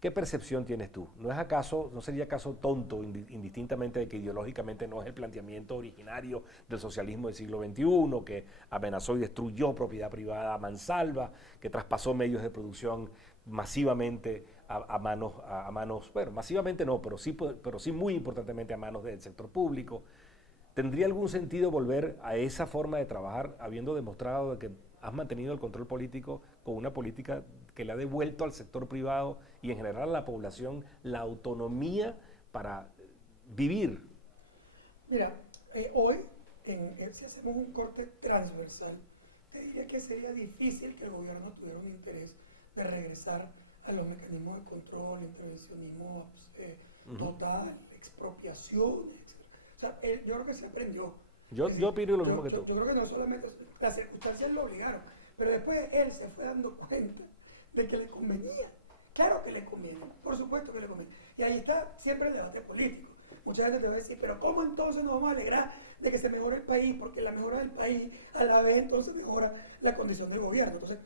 ¿Qué percepción tienes tú? ¿No sería acaso tonto, indistintamente de que ideológicamente no es el planteamiento originario del socialismo del siglo XXI, que amenazó y destruyó propiedad privada a mansalva, que traspasó medios de producción masivamente a manos, bueno, masivamente no, pero sí muy importantemente a manos del sector público? ¿Tendría algún sentido volver a esa forma de trabajar, habiendo demostrado de que has mantenido el control político con una política que le ha devuelto al sector privado y en general a la población la autonomía para vivir? Mira, hoy, si hacemos un corte transversal, te diría que sería difícil que el gobierno tuviera un interés de regresar a los mecanismos de control, intervencionismo total, expropiaciones. O sea, yo creo que se aprendió. Yo opino lo mismo que tú. Yo creo que no solamente las circunstancias lo obligaron, pero después él se fue dando cuenta de que le convenía. Claro que le conviene, por supuesto que le conviene. Y ahí está siempre el debate político. Mucha gente te va a decir, pero ¿cómo entonces nos vamos a alegrar de que se mejore el país? Porque la mejora del país a la vez entonces mejora la condición del gobierno. Entonces,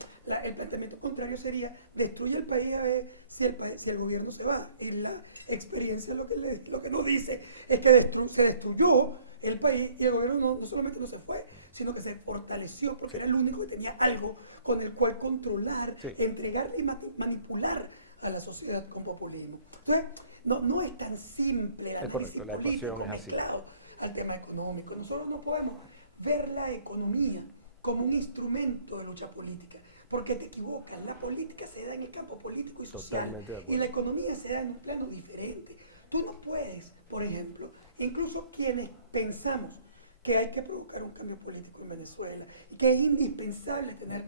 el planteamiento contrario sería, destruye el país a ver si el gobierno se va. Y la experiencia lo que nos dice es que se destruyó el país y el gobierno no solamente no se fue, sino que se fortaleció porque era el único que tenía algo con el cual controlar, entregar y manipular a la sociedad con populismo. Entonces, no es tan simple es correcto, la ecuación es así. Mezclado al tema económico. Nosotros no podemos ver la economía como un instrumento de lucha política, porque te equivocas. La política se da en el campo político y social, y la economía se da en un plano diferente. Tú no puedes, por ejemplo, incluso quienes pensamos que hay que provocar un cambio político en Venezuela y que es indispensable tener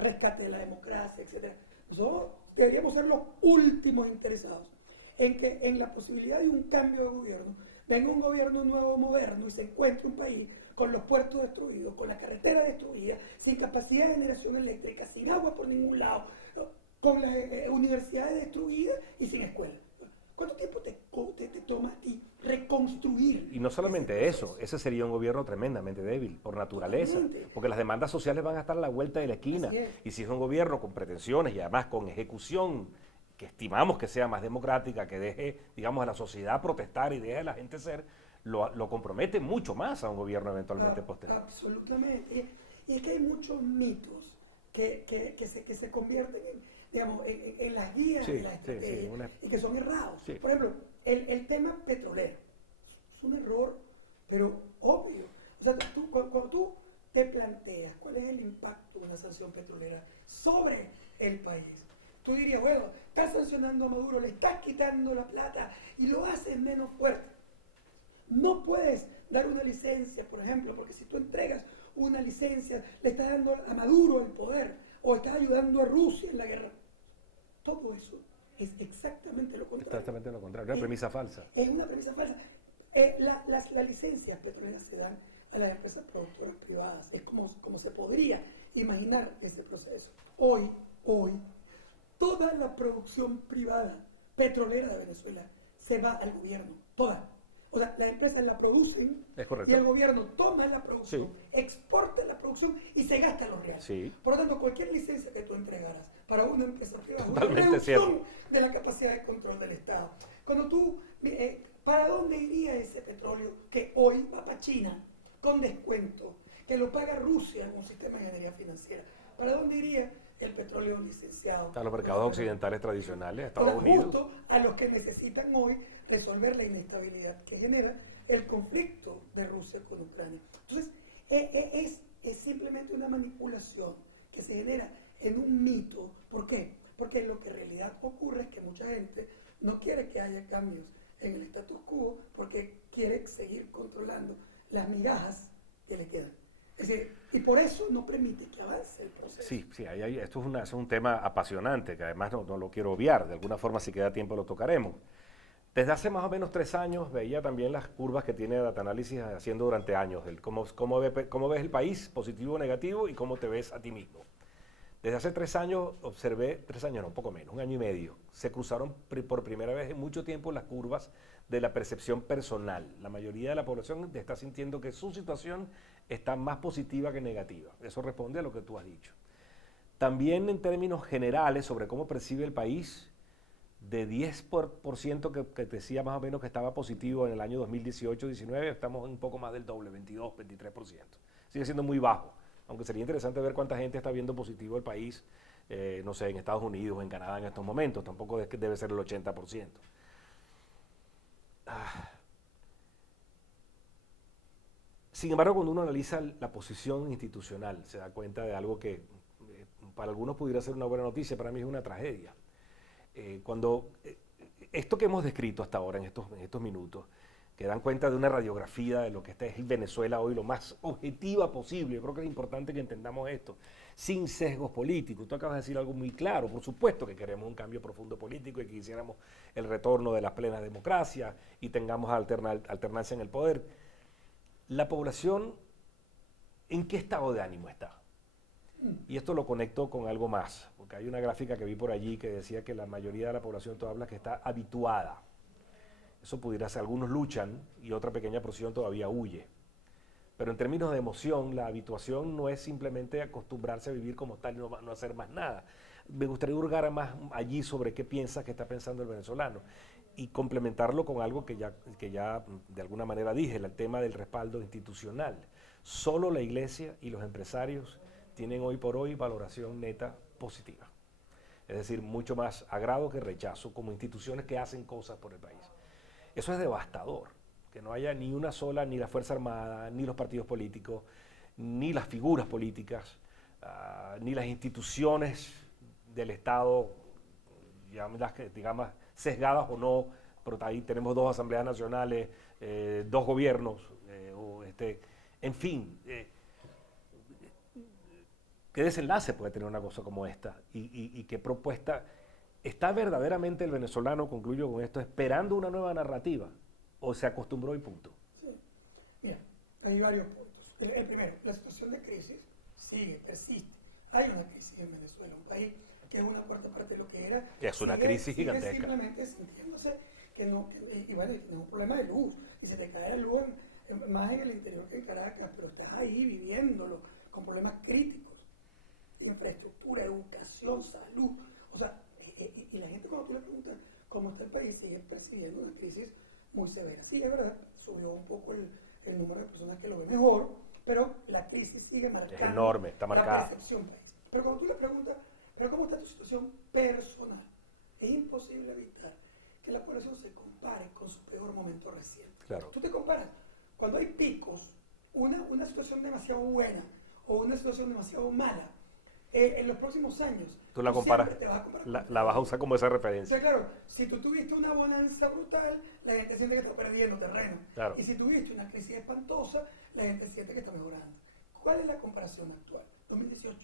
rescate de la democracia, etc. Nosotros deberíamos ser los últimos interesados en la posibilidad de un cambio de gobierno, venga un gobierno nuevo, moderno, y se encuentre un país con los puertos destruidos, con la carretera destruida, sin capacidad de generación eléctrica, sin agua por ningún lado, con las universidades destruidas y sin escuela. ¿Cuánto tiempo te toma a ti reconstruir? Y no solamente eso, ese sería un gobierno tremendamente débil, por naturaleza, porque las demandas sociales van a estar a la vuelta de la esquina. Y si es un gobierno con pretensiones y además con ejecución, que estimamos que sea más democrática, que deje, digamos, a la sociedad protestar y deje a la gente ser, lo compromete mucho más a un gobierno eventualmente posterior. Absolutamente. Y es que hay muchos mitos que se convierten digamos, en las guías de la estrategia y que son errados. Sí. Por ejemplo, el tema petrolero es un error, pero obvio. O sea, cuando tú te planteas cuál es el impacto de una sanción petrolera sobre el país, tú dirías, bueno, estás sancionando a Maduro, le estás quitando la plata y lo haces menos fuerte. No puedes dar una licencia, por ejemplo, porque si tú entregas una licencia, le estás dando a Maduro el poder o estás ayudando a Rusia en la guerra. Todo eso es exactamente lo contrario. Exactamente lo contrario, una premisa falsa. Es una premisa falsa. Las licencias petroleras se dan a las empresas productoras privadas. Es como se podría imaginar ese proceso. Hoy, toda la producción privada petrolera de Venezuela se va al gobierno. Toda. O sea, las empresas la producen y el gobierno toma la producción, exporta la producción y se gasta los reales. Sí. Por lo tanto, cualquier licencia que tú entregaras para una empresa privada es una Totalmente reducción cierto. de la capacidad de control del Estado. Cuando tú, ¿para dónde iría ese petróleo que hoy va para China con descuento, que lo paga Rusia con un sistema de ingeniería financiera? ¿Para dónde iría el petróleo licenciado? A los mercados occidentales tradicionales, Estados Unidos. Justo a los que necesitan hoy resolver la inestabilidad que genera el conflicto de Rusia con Ucrania. Entonces, es simplemente una manipulación que se genera en un mito. ¿Por qué? Porque lo que en realidad ocurre es que mucha gente no quiere que haya cambios en el status quo porque quiere seguir controlando las migajas que le quedan. Es decir, y por eso no permite que avance el proceso. Sí, esto es un tema apasionante, que además no lo quiero obviar, de alguna forma si queda tiempo lo tocaremos. Desde hace más o menos 3 años veía también las curvas que tiene Data Analysis haciendo durante años, cómo ves el país, positivo o negativo, y cómo te ves a ti mismo. Desde hace 3 años observé, 3 años no, un poco menos, 1 año y medio, se cruzaron por primera vez en mucho tiempo las curvas de la percepción personal. La mayoría de la población está sintiendo que su situación está más positiva que negativa. Eso responde a lo que tú has dicho. También en términos generales sobre cómo percibe el país, de 10% que decía más o menos que estaba positivo en el año 2018-19, estamos en un poco más del doble, 22-23%. Sigue siendo muy bajo, aunque sería interesante ver cuánta gente está viendo positivo el país, no sé, en Estados Unidos, en Canadá en estos momentos, tampoco debe ser el 80%. Sin embargo, cuando uno analiza la posición institucional, se da cuenta de algo que para algunos pudiera ser una buena noticia, para mí es una tragedia. Esto que hemos descrito hasta ahora en estos minutos, que dan cuenta de una radiografía de lo que es Venezuela hoy, lo más objetiva posible, yo creo que es importante que entendamos esto, sin sesgos políticos. Tú acabas de decir algo muy claro, por supuesto que queremos un cambio profundo político y que quisiéramos el retorno de la plena democracia y tengamos alternancia en el poder. La población, ¿en qué estado de ánimo está? Y esto lo conecto con algo más, porque hay una gráfica que vi por allí que decía que la mayoría de la población todavía habla que está habituada. Eso pudiera ser, algunos luchan y otra pequeña porción todavía huye. Pero en términos de emoción, la habituación no es simplemente acostumbrarse a vivir como tal y no hacer más nada. Me gustaría hurgar más allí sobre qué piensa, qué está pensando el venezolano y complementarlo con algo que ya de alguna manera dije, el tema del respaldo institucional. Solo la iglesia y los empresarios tienen hoy por hoy valoración neta positiva. Es decir, mucho más agrado que rechazo como instituciones que hacen cosas por el país. Eso es devastador, que no haya ni una sola, ni la Fuerza Armada, ni los partidos políticos, ni las figuras políticas, ni las instituciones del Estado, digamos, sesgadas o no, pero ahí tenemos 2 asambleas nacionales, 2 gobiernos, en fin. ¿Qué desenlace puede tener una cosa como esta? ¿Y qué propuesta? ¿Está verdaderamente el venezolano, concluyo con esto, esperando una nueva narrativa? ¿O se acostumbró y punto? Sí. Mira, hay varios puntos. El primero, la situación de crisis sigue, persiste. Hay una crisis en Venezuela, un país que es una cuarta parte de lo que era. Que es una crisis gigantesca. Simplemente sintiéndose que no, y bueno, es un problema de luz. Y se te cae la luz más en el interior que en Caracas, pero estás ahí viviéndolo, con problemas críticos. Infraestructura, educación, salud. O sea, y la gente cuando tú le preguntas cómo está el país, sigue percibiendo una crisis muy severa. Sí, es verdad, subió un poco el número de personas que lo ven mejor, pero la crisis sigue marcando es enorme, está marcada. La percepción país. Pero cuando tú le preguntas, ¿pero cómo está tu situación personal? Es imposible evitar que la población se compare con su peor momento reciente. Claro. Tú te comparas, cuando hay picos, una situación demasiado buena o una situación demasiado mala, en los próximos años, Tú la comparas, siempre te vas a comparar la vas a usar como esa o referencia. sea, claro, si tú tuviste una bonanza brutal, la gente siente que está perdiendo terreno. Claro. Y si tuviste una crisis espantosa, la gente siente que está mejorando. ¿Cuál es la comparación actual? 2018.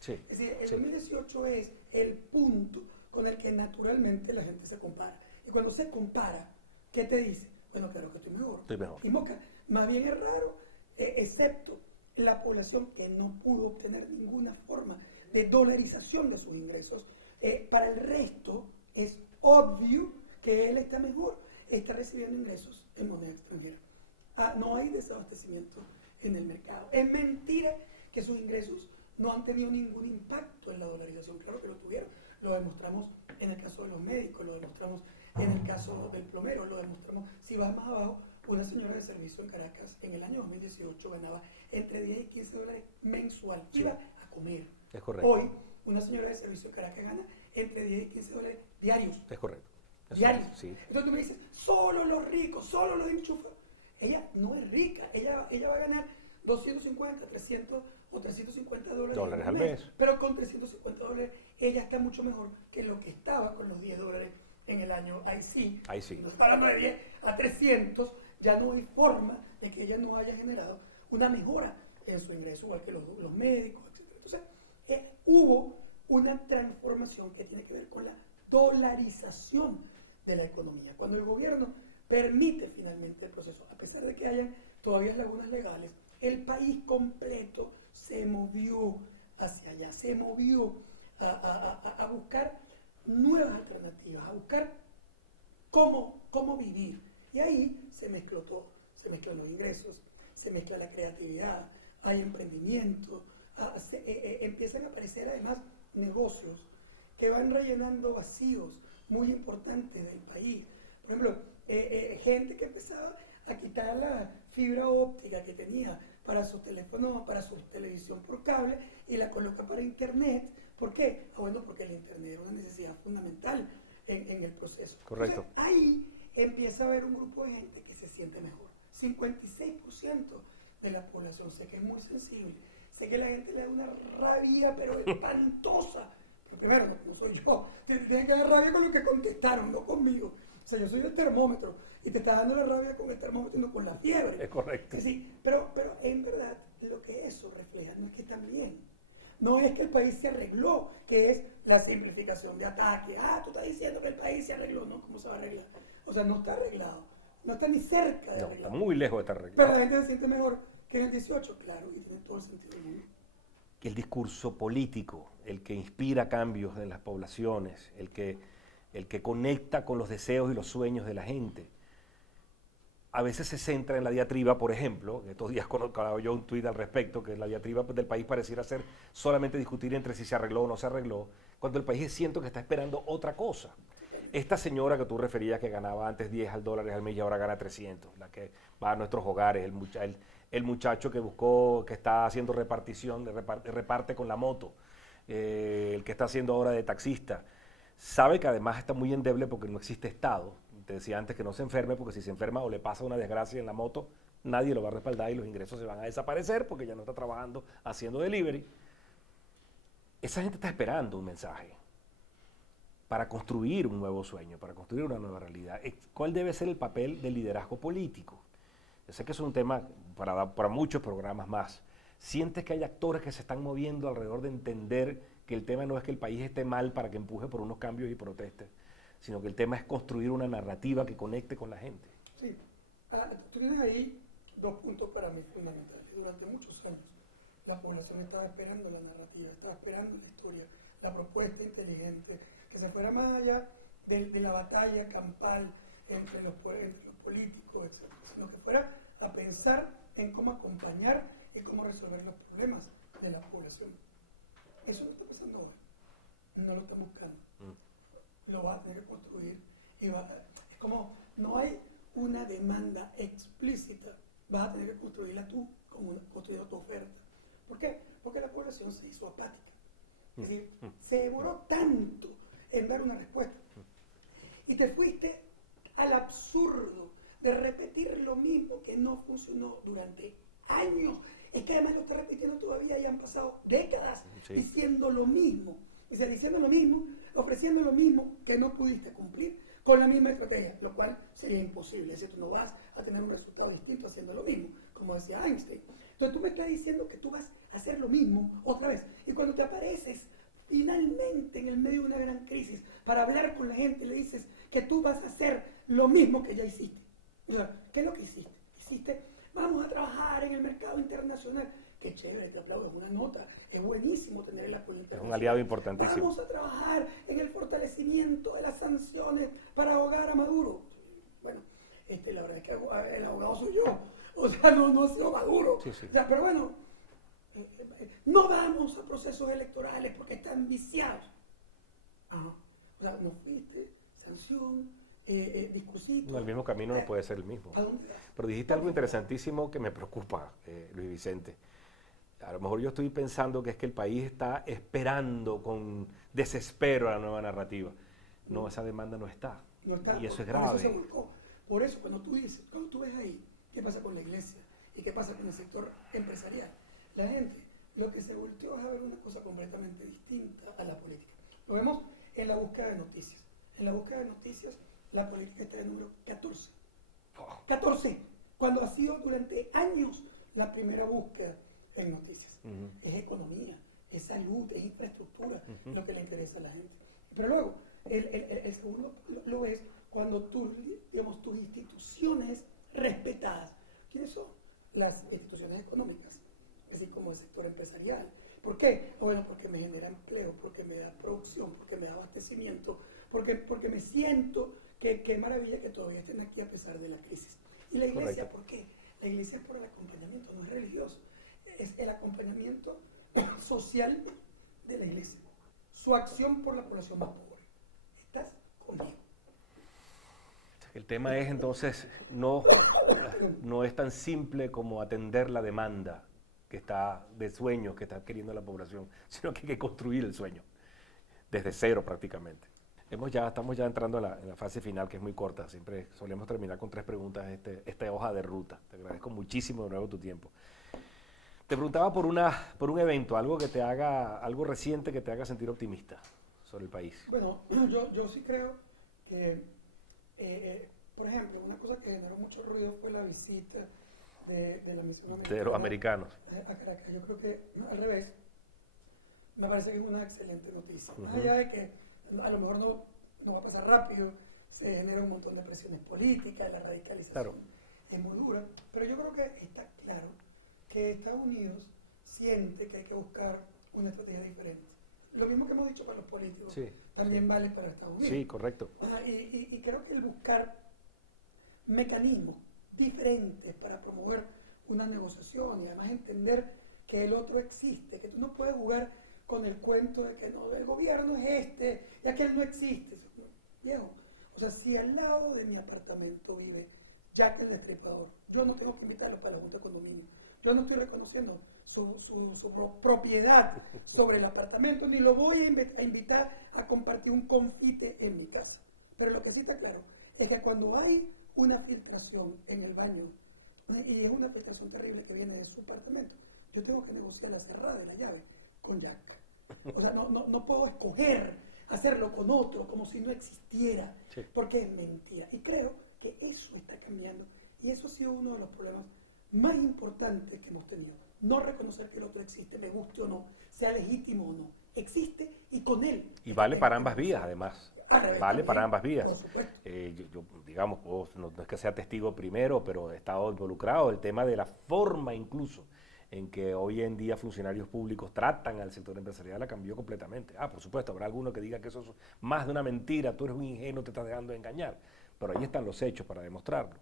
Sí. Es decir, el Sí. 2018 es el punto con el que naturalmente la gente se compara. Y cuando se compara, ¿qué te dice? Bueno, claro que estoy mejor. Estoy mejor. Y mosca, más bien es raro, excepto la población que no pudo obtener ninguna forma de dolarización de sus ingresos. Para el resto es obvio que él está mejor, está recibiendo ingresos en moneda extranjera. No hay desabastecimiento en el mercado. Es mentira que sus ingresos no han tenido ningún impacto en la dolarización. Claro que lo tuvieron. Lo demostramos en el caso de los médicos, lo demostramos en el caso del plomero, lo demostramos. Si vas más abajo, una señora de servicio en Caracas en el año 2018 ganaba entre 10 y 15 dólares mensual. Sí. Iba a comer. Es correcto. Hoy, una señora de servicio en Caracas gana entre 10 y 15 dólares diarios. Es correcto. Eso Diarios. es, sí. Entonces tú me dices, solo los ricos, solo los enchufados. Ella no es rica, ella va a ganar 250, 300 o 350 dólares al mes. Pero con 350 dólares ella está mucho mejor que lo que estaba con los 10 dólares en el año. Ahí sí. Ahí sí. Nos paramos de 10 a 300, ya no hay forma de que ella no haya generado una mejora en su ingreso, igual que los médicos, etc. Entonces, hubo una transformación que tiene que ver con la dolarización de la economía. Cuando el gobierno permite finalmente el proceso, a pesar de que hayan todavía lagunas legales, el país completo se movió hacia allá, se movió a buscar nuevas alternativas, a buscar cómo vivir. Y ahí se mezcló todo, se mezclan los ingresos, se mezcla la creatividad, hay emprendimiento, empiezan a aparecer además negocios que van rellenando vacíos muy importantes del país. Por ejemplo, gente que empezaba a quitar la fibra óptica que tenía para sus teléfonos, para su televisión por cable y la coloca para internet. ¿Por qué? Bueno, porque el internet era una necesidad fundamental en el proceso. Correcto. Entonces, ahí empieza a haber un grupo de gente que se siente mejor. 56% de la población, sé que es muy sensible, sé que la gente le da una rabia, pero espantosa. Pero primero, no soy yo, tienen que dar rabia con los que contestaron, no conmigo. O sea, yo soy el termómetro y te está dando la rabia con el termómetro y no con la fiebre. Es correcto. Sí, pero en verdad lo que eso refleja no es que están bien. No es que el país se arregló, que es la simplificación de ataque. Tú estás diciendo que el país se arregló, ¿no? ¿Cómo se va a arreglar? O sea, no está arreglado. No está ni cerca de No, arreglar. está muy lejos de estar arreglado. Pero la gente se siente mejor que en el 18, claro, y tiene todo el sentido del mundo. El discurso político, el que inspira cambios en las poblaciones, el que conecta con los deseos y los sueños de la gente, a veces se centra en la diatriba, por ejemplo, estos días colocaba yo un tuit al respecto, que la diatriba del país pareciera ser solamente discutir entre si se arregló o no se arregló, cuando el país siento que está esperando otra cosa. Esta señora que tú referías que ganaba antes 10 dólares al mes y ahora gana 300, la que va a nuestros hogares, el muchacho que buscó, que está haciendo repartición, reparte con la moto, el que está haciendo ahora de taxista, sabe que además está muy endeble porque no existe Estado. Te decía antes que no se enferme, porque si se enferma o le pasa una desgracia en la moto, nadie lo va a respaldar y los ingresos se van a desaparecer porque ya no está trabajando haciendo delivery. Esa gente está esperando un mensaje para construir un nuevo sueño, para construir una nueva realidad. ¿Cuál debe ser el papel del liderazgo político? Yo sé que es un tema para muchos programas más. ¿Sientes que hay actores que se están moviendo alrededor de entender que el tema no es que el país esté mal para que empuje por unos cambios y protestes, sino que el tema es construir una narrativa que conecte con la gente? Sí. Tú tienes ahí dos puntos para mí fundamentales. Durante muchos años la población estaba esperando la narrativa, estaba esperando la historia, la propuesta inteligente, que se fuera más allá de la batalla campal entre los políticos, etc., sino que fuera a pensar en cómo acompañar y cómo resolver los problemas de la población. Eso no está pasando ahora, no lo está buscando. Lo va a tener que construir y es como no hay una demanda explícita, vas a tener que construirla tú como construyendo tu oferta. ¿Por qué? Porque la población se hizo apática. Es decir, se demoró tanto en dar una respuesta. Y te fuiste al absurdo de repetir lo mismo que no funcionó durante años. Es que además lo estás repitiendo todavía y han pasado décadas diciendo lo mismo. O sea, diciendo lo mismo, ofreciendo lo mismo que no pudiste cumplir con la misma estrategia, lo cual sería imposible. Es decir, tú no vas a tener un resultado distinto haciendo lo mismo, como decía Einstein. Entonces tú me estás diciendo que tú vas a hacer lo mismo otra vez. Y cuando te apareces finalmente en el medio de una gran crisis para hablar con la gente, le dices que tú vas a hacer lo mismo que ya hiciste. O sea, ¿qué es lo que hiciste? Hiciste, vamos a trabajar en el mercado internacional. Qué chévere, te aplaudo, es una nota. Es buenísimo tener el apoyo internacional. Es un aliado importantísimo. Vamos a trabajar en el fortalecimiento de las sanciones para ahogar a Maduro. Bueno, la verdad es que el abogado soy yo. O sea, no ha sido Maduro. Sí, sí. O sea, pero bueno, no vamos a procesos electorales porque están viciados. Ajá. O sea, no fuiste, sanción, discursito. No, el mismo camino no puede ser el mismo. ¿A dónde vas? Pero dijiste algo interesantísimo que me preocupa, Luis Vicente. A lo mejor yo estoy pensando que es que el país está esperando con desespero la nueva narrativa. No, esa demanda no está. No está, y eso es por grave. eso se volcó. Por eso, cuando tú ves ahí, ¿qué pasa con la iglesia? ¿Y qué pasa con el sector empresarial? La gente, lo que se volteó es a ver una cosa completamente distinta a la política. Lo vemos en la búsqueda de noticias. En la búsqueda de noticias, la política está en el número 14. 14, cuando ha sido durante años la primera búsqueda en noticias. Es economía, es salud, es infraestructura, lo que le interesa a la gente. Pero luego, el segundo lo ves cuando tus instituciones respetadas. ¿Quiénes son? Las instituciones económicas, así como el sector empresarial. ¿Por qué? Bueno, porque me genera empleo, porque me da producción, porque me da abastecimiento, porque me siento que qué maravilla que todavía estén aquí a pesar de la crisis. ¿Y la iglesia por qué? La iglesia es por el acompañamiento, no es religioso. Es el acompañamiento social de la iglesia. Su acción por la población más pobre. ¿Estás conmigo? El tema es entonces, no es tan simple como atender la demanda que está de sueños que está queriendo la población, sino que hay que construir el sueño, desde cero prácticamente. Estamos ya entrando en la fase final, que es muy corta. Siempre solemos terminar con 3 preguntas esta hoja de ruta. Te agradezco muchísimo de nuevo tu tiempo. Te preguntaba por un evento, algo reciente que te haga sentir optimista sobre el país. Bueno, yo sí creo que, por ejemplo, una cosa que generó mucho ruido fue la visita de la misión americana. De los americanos. A Caracas. Yo creo que, al revés, me parece que es una excelente noticia. Más allá de que a lo mejor no va a pasar rápido, se genera un montón de presiones políticas, la radicalización es muy dura, pero yo creo que está claro que Estados Unidos siente que hay que buscar una estrategia diferente. Lo mismo que hemos dicho para los políticos, también vale para Estados Unidos. Sí, correcto. Y creo que el buscar mecanismos diferentes para promover una negociación y además entender que el otro existe, que tú no puedes jugar con el cuento de que no, el gobierno es y aquel no existe. Viejo, o sea, si al lado de mi apartamento vive Jack el Destripador, yo no tengo que invitarlo para la junta de condominio. Yo no estoy reconociendo su propiedad sobre el apartamento, ni lo voy a invitar a compartir un confite en mi casa. Pero lo que sí está claro es que cuando hay una filtración en el baño, y es una filtración terrible que viene de su apartamento, yo tengo que negociar la cerrada de la llave con Jack. O sea, no puedo escoger hacerlo con otro como si no existiera, porque es mentira. Y creo que eso está cambiando, y eso ha sido uno de los problemas más importantes que hemos tenido. No reconocer que el otro existe, me guste o no, sea legítimo o no. Existe y con él. Y vale para ambas vías, además. Vale para ambas vías. Por supuesto. Yo, digamos, no es que sea testigo primero, pero he estado involucrado. El tema de la forma incluso en que hoy en día funcionarios públicos tratan al sector empresarial la cambió completamente. Por supuesto, habrá alguno que diga que eso es más de una mentira, tú eres un ingenuo, te estás dejando de engañar. Pero ahí están los hechos para demostrarlo.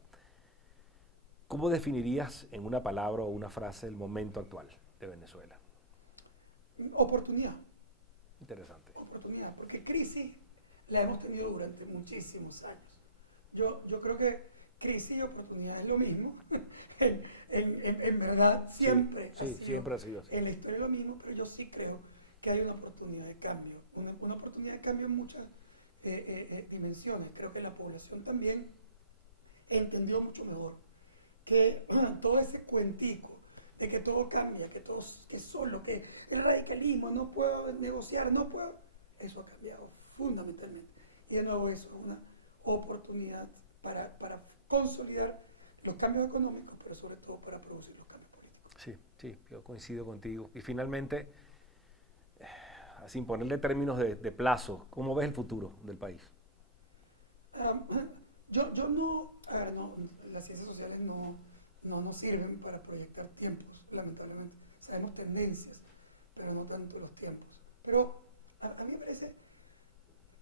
¿Cómo definirías en una palabra o una frase el momento actual de Venezuela? Oportunidad. Interesante. Oportunidad, porque crisis la hemos tenido durante muchísimos años. Yo creo que crisis y oportunidad es lo mismo. en verdad, siempre, siempre ha sido así. En la historia es lo mismo, pero yo sí creo que hay una oportunidad de cambio, una oportunidad de cambio en muchas dimensiones. Creo que la población también entendió mucho mejor que todo ese cuentico de que todo cambia, que solo, que el radicalismo, no puedo negociar, no puedo, eso ha cambiado fundamentalmente. Y de nuevo eso es una oportunidad para consolidar los cambios económicos, pero sobre todo para producir los cambios políticos. Sí, sí, yo coincido contigo. Y finalmente, sin ponerle términos de plazo, ¿cómo ves el futuro del país? Yo no, las ciencias sociales no nos sirven para proyectar tiempos, lamentablemente. Sabemos tendencias, pero no tanto los tiempos. Pero a mí me parece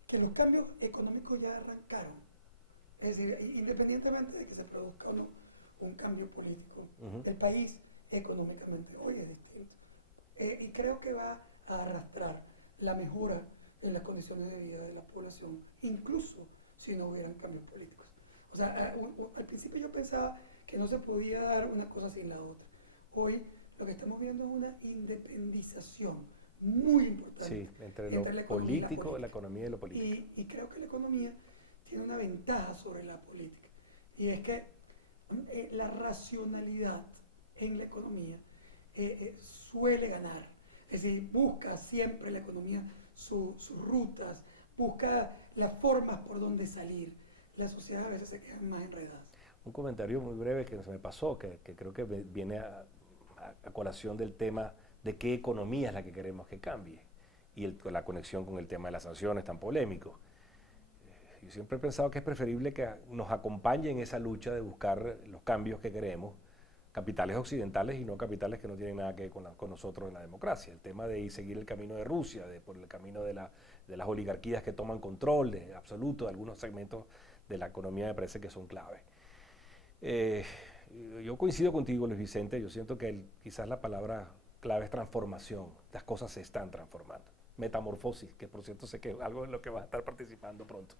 que los cambios económicos ya arrancaron. Es decir, independientemente de que se produzca o no un cambio político, el país económicamente hoy es distinto. Y creo que va a arrastrar la mejora en las condiciones de vida de la población, incluso si no hubieran cambios políticos. O sea, al principio yo pensaba que no se podía dar una cosa sin la otra. Hoy lo que estamos viendo es una independización muy importante. Sí, entre lo político, la economía y lo político. Y creo que la economía tiene una ventaja sobre la política. Y es que la racionalidad en la economía suele ganar. Es decir, busca siempre la economía sus rutas, busca las formas por donde salir. Las sociedades a veces se quedan más enredadas. Un comentario muy breve que se me pasó, que creo que viene a colación del tema de qué economía es la que queremos que cambie y la conexión con el tema de las sanciones tan polémico. Yo siempre he pensado que es preferible que nos acompañe en esa lucha de buscar los cambios que queremos, capitales occidentales y no capitales que no tienen nada que ver con nosotros en la democracia. El tema de seguir el camino de Rusia, por el camino de las oligarquías que toman control absoluto de algunos segmentos de la economía, me parece que son clave. Yo coincido contigo, Luis Vicente. Yo siento que quizás la palabra clave es transformación. Las cosas se están transformando. Metamorfosis, que por cierto sé que es algo en lo que vas a estar participando pronto.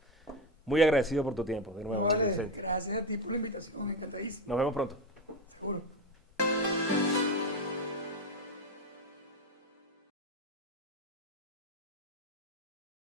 Muy agradecido por tu tiempo, de nuevo, Vale, Luis Vicente. gracias a ti por la invitación, encantadísimo. Nos vemos pronto. Seguro.